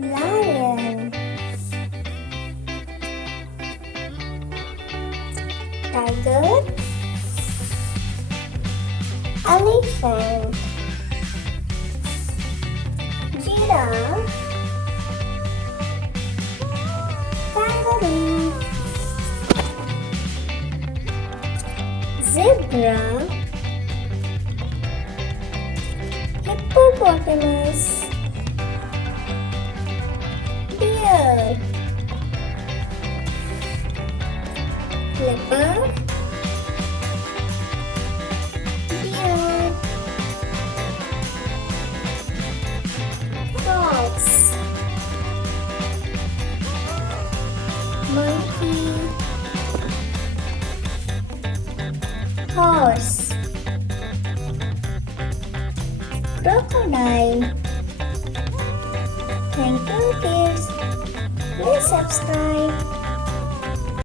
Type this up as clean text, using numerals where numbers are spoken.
lion, tiger, elephant, giraffe, kangaroo, zebra, hippopotamus, deer, leopard, deer, fox, monkey, horse, crocodile. Thank you kids. Please subscribe.